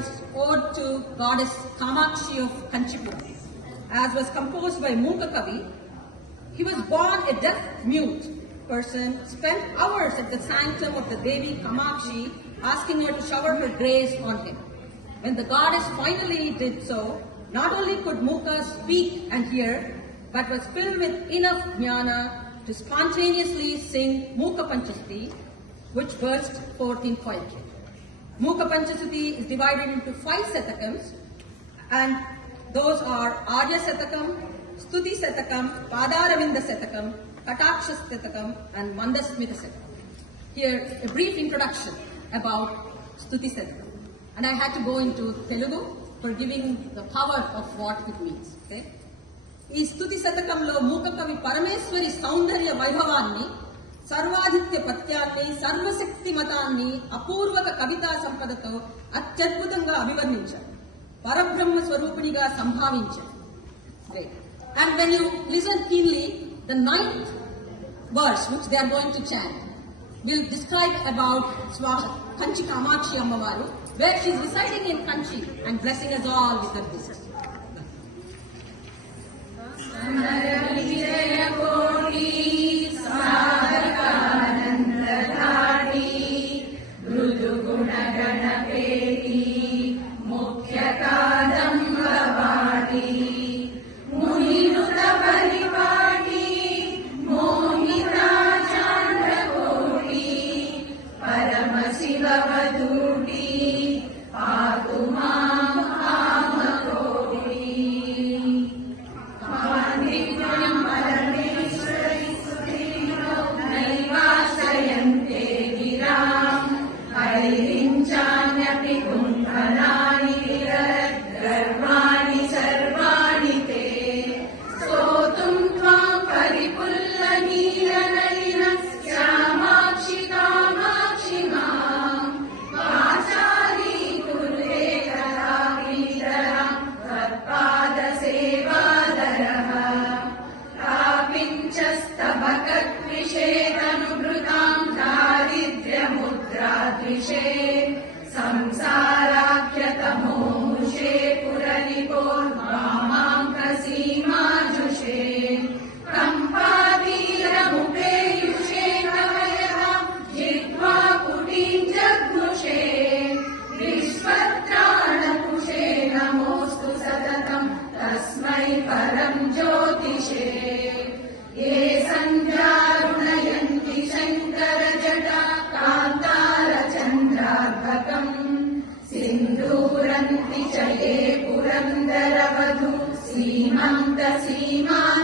was ode to goddess Kamakshi of Kanchipura, as was composed by Mooka Kavi. He was born a deaf-mute person, spent hours at the sanctum of the Devi Kamakshi, asking her to shower her grace on him. When the goddess finally did so, not only could Mooka speak and hear, but was filled with enough jnana to spontaneously sing Mooka Panchasati, which burst forth in poetry. Mooka Panchasati is divided into 5 satakams, and those are Arya Satakam, Stuti Satakam, Padaravinda Satakam, Kataksha Satakam, and Mandasmita Satakam. Here, a brief introduction about Stuti Satakam. And I had to go into Telugu for giving the power of what it means. Okay? ఈ స్తుతి శతకంలో మూక కవి పరమేశ్వరి సౌందర్య వైభవాన్ని, సర్వాధిత్య పత్యాన్ని, సర్వశక్తి మతాన్ని అపూర్వక కవితా సంపదతో అత్యద్భుతంగా అభివర్ణించారు. పరబ్రహ్మ స్వరూపిణిగా సంభావించారు. And when you listen keenly, the 9th verse which they are going to chant will describe about Kanchi Kamakshi Ammavaru, where she is residing in Kanchi and blessing us all with her blessings. सीमंत सीमा